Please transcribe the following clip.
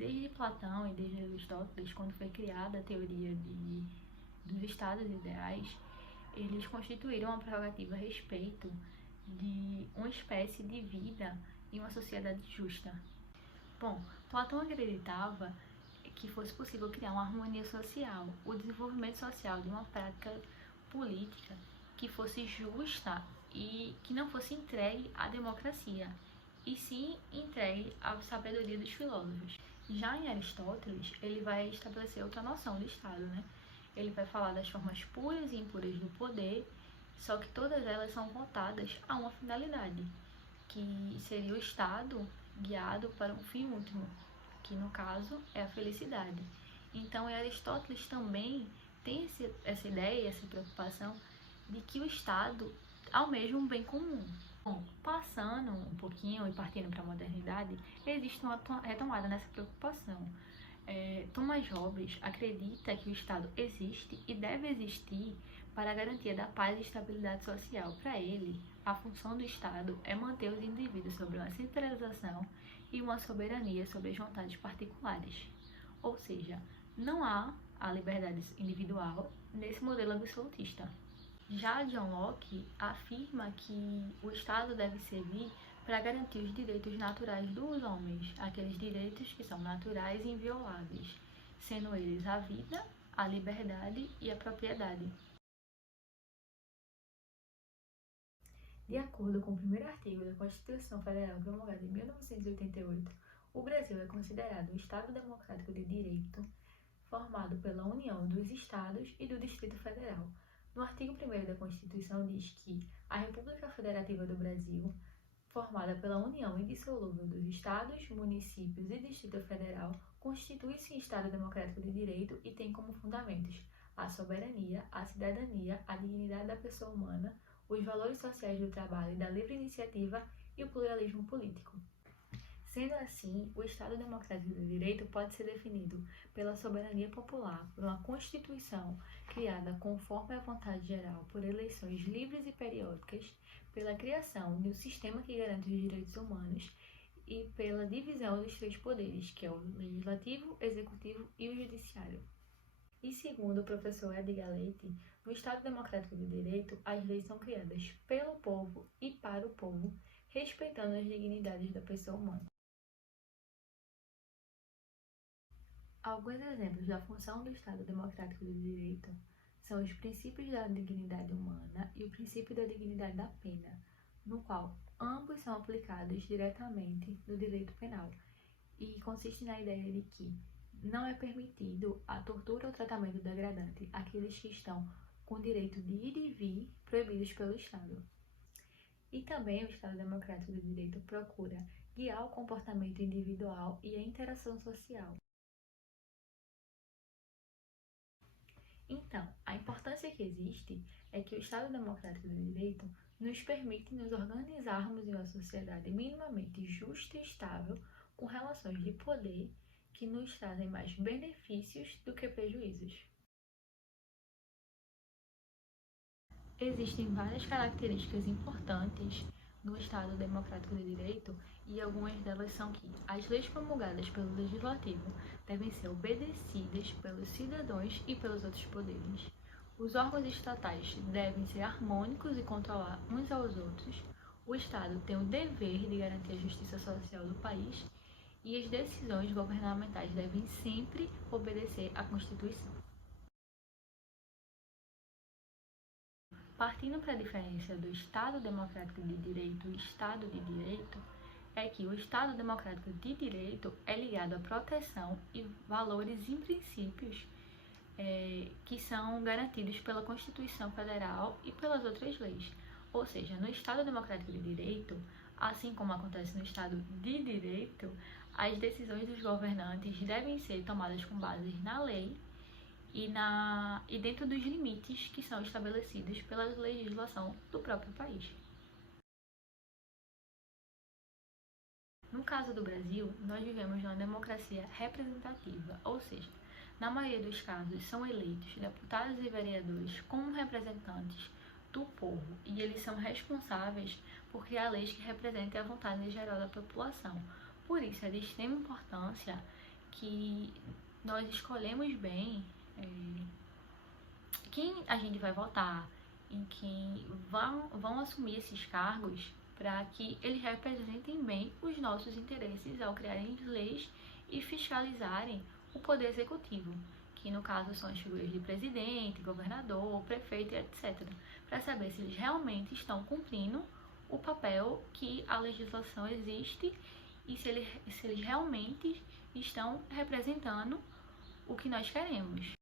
Desde Platão e desde Aristóteles, quando foi criada a teoria dos estados ideais, eles constituíram uma prerrogativa a respeito de uma espécie de vida em uma sociedade justa. Bom, Platão acreditava que fosse possível criar uma harmonia social, o desenvolvimento social de uma prática política que fosse justa e que não fosse entregue à democracia, e sim entregue à sabedoria dos filósofos. Já em Aristóteles, ele vai estabelecer outra noção do Estado, né? Ele vai falar das formas puras e impuras do poder, só que todas elas são voltadas a uma finalidade, que seria o Estado guiado para um fim último, que no caso é a felicidade. Então, Aristóteles também tem essa ideia, essa preocupação de que o Estado almeja um bem comum. Bom, passando um pouquinho e partindo para a modernidade, existe uma retomada nessa preocupação. Thomas Hobbes acredita que o Estado existe e deve existir para a garantia da paz e estabilidade social. Para ele, a função do Estado é manter os indivíduos sob uma centralização e uma soberania sobre as vontades particulares. Ou seja, não há a liberdade individual nesse modelo absolutista. Já John Locke afirma que o Estado deve servir para garantir os direitos naturais dos homens, aqueles direitos que são naturais e invioláveis, sendo eles a vida, a liberdade e a propriedade. De acordo com o primeiro artigo da Constituição Federal promulgada em 1988, o Brasil é considerado um Estado democrático de direito, formado pela união dos Estados e do Distrito Federal. No artigo 1º da Constituição diz que a República Federativa do Brasil, formada pela união indissolúvel dos Estados, municípios e Distrito Federal, constitui-se em Estado democrático de direito e tem como fundamentos a soberania, a cidadania, a dignidade da pessoa humana, os valores sociais do trabalho e da livre iniciativa e o pluralismo político. Sendo assim, o Estado Democrático de Direito pode ser definido pela soberania popular, por uma Constituição criada conforme a vontade geral, por eleições livres e periódicas, pela criação de um sistema que garante os direitos humanos e pela divisão dos três poderes, que é o Legislativo, Executivo e o Judiciário. E segundo o professor Edgar Leite, no Estado Democrático de Direito, as leis são criadas pelo povo e para o povo, respeitando as dignidades da pessoa humana. Alguns exemplos da função do Estado Democrático de Direito são os princípios da dignidade humana e o princípio da dignidade da pena, no qual ambos são aplicados diretamente no direito penal, e consiste na ideia de que não é permitido a tortura ou tratamento degradante àqueles que estão com direito de ir e vir proibidos pelo Estado. E também o Estado Democrático de Direito procura guiar o comportamento individual e a interação social. Então, a importância que existe é que o Estado Democrático de Direito nos permite nos organizarmos em uma sociedade minimamente justa e estável, com relações de poder que nos trazem mais benefícios do que prejuízos. Existem várias características importantes no Estado Democrático de Direito e algumas delas são que as leis promulgadas pelo Legislativo devem ser obedecidas pelos cidadãos e pelos outros poderes. Os órgãos estatais devem ser harmônicos e controlar uns aos outros. O Estado tem o dever de garantir a justiça social do país e as decisões governamentais devem sempre obedecer à Constituição. Partindo para a diferença do Estado Democrático de Direito e Estado de Direito, é que o Estado Democrático de Direito é ligado à proteção e valores e princípios que são garantidos pela Constituição Federal e pelas outras leis. Ou seja, no Estado Democrático de Direito, assim como acontece no Estado de Direito, as decisões dos governantes devem ser tomadas com base na lei e dentro dos limites que são estabelecidos pela legislação do próprio país. No caso do Brasil, nós vivemos numa democracia representativa, ou seja, na maioria dos casos são eleitos deputados e vereadores como representantes do povo e eles são responsáveis por criar leis que representem a vontade geral da população. Por isso, é de extrema importância que nós escolhemos bem quem a gente vai votar, em quem vão assumir esses cargos, para que eles representem bem os nossos interesses ao criarem leis e fiscalizarem o poder executivo, que no caso são as figuras de presidente, governador, prefeito, etc., para saber se eles realmente estão cumprindo o papel que a legislação existe e se eles realmente estão representando o que nós queremos.